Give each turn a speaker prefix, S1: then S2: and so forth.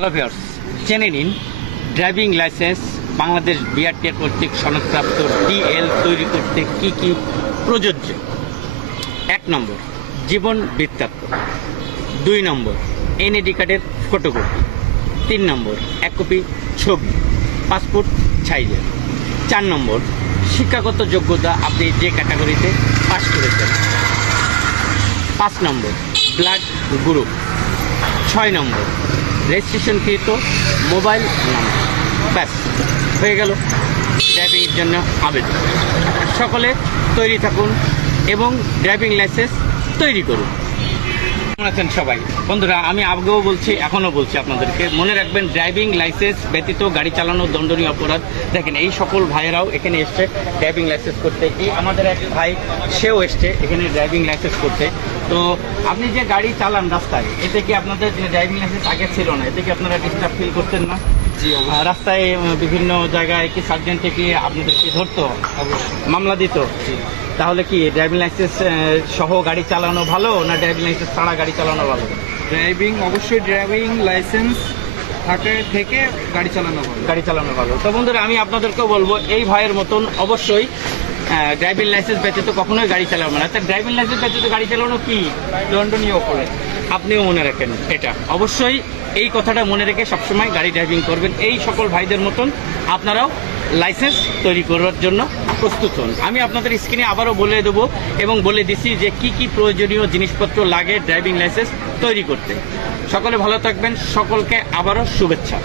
S1: Hello viewers জেনে নিন driving licence Bangladesh BRTR কর্তৃক সনদপ্রাপ্ত ডিএল তৈরি করতে কি কি প্রযোজ্য? এক নম্বর, জীবন বৃত্তান্ত। দুই নম্বর এনএডি কার্ডের ফটোকপি তিন নম্বর, এক কপি ছবি পাসপোর্ট সাইজের চার নম্বর, শিক্ষাগত যোগ্যতা আপনি যে ক্যাটাগরিতে পাস করেছেন। পাঁচ নম্বর ব্লাড গ্রুপ ছয় নম্বর রেজিস্ট্রেশনকৃত মোবাইল নাম্বার ব্যাস, হয়ে গেল ড্রাইভিংয়ের জন্য আবেদন। সকলে তৈরি থাকুন এবং ড্রাইভিং লাইসেন্স তৈরি করুন। কেমন আছেন সবাই? বন্ধুরা আমি আগেও বলছি এখনও বলছি আপনাদেরকে। মনে রাখবেন ড্রাইভিং লাইসেন্স ব্যতীত গাড়ি চালানো দণ্ডনীয় অপরাধ। দেখেন এই সকল ভাইয়েরাও এখানে এসছে ড্রাইভিং লাইসেন্স করতে। এই আমাদের এক ভাই সেও এসছে এখানে ড্রাইভিং লাইসেন্স করতে। তো আপনি যে গাড়ি চালান রাস্তায় এতে কি আপনাদের ড্রাইভিং লাইসেন্স আগে ছিল না এতে কি আপনারা ডিস্টার্ব ফিল করতেন না? রাস্তায় বিভিন্ন জায়গায় কি সার্জেন্টে কি আপনাদেরকে ধরতো? মামলা দিত? তাহলে কি ড্রাইভিং লাইসেন্স সহ গাড়ি চালানো ভালো না ড্রাইভিং লাইসেন্স ছাড়া গাড়ি চালানো ভালো?
S2: ড্রাইভিং অবশ্যই ড্রাইভিং লাইসেন্স থাকে থেকে গাড়ি চালানো ভালো।
S1: গাড়ি চালানো ভালো। তো বন্ধুরা আমি আপনাদেরকেও বলব এই ভাইয়ের মতন অবশ্যই ড্রাইভিং লাইসেন্স ব্যতীত কখনোই গাড়ি চালাবো না। তা ড্রাইভিং লাইসেন্স ব্যতীত গাড়ি চালানো কি?
S2: দণ্ডনীয় অপরাধ
S1: আপনিও মনে রাখেন এটা। অবশ্যই এই কথাটা মনে রেখে সবসময় গাড়ি ড্রাইভিং করবেন। এই সকল ভাইদের মতন আপনারাও লাইসেন্স তৈরি করার জন্য প্রস্তুত হন। আমি আপনাদের স্ক্রিনে আবারও বলে দেবো এবং বলে দিছি যে কি কি প্রয়োজনীয় জিনিসপত্র লাগে ড্রাইভিং লাইসেন্স তৈরি করতে। সকলে ভালো থাকবেন, সকলকে আবারও শুভেচ্ছা।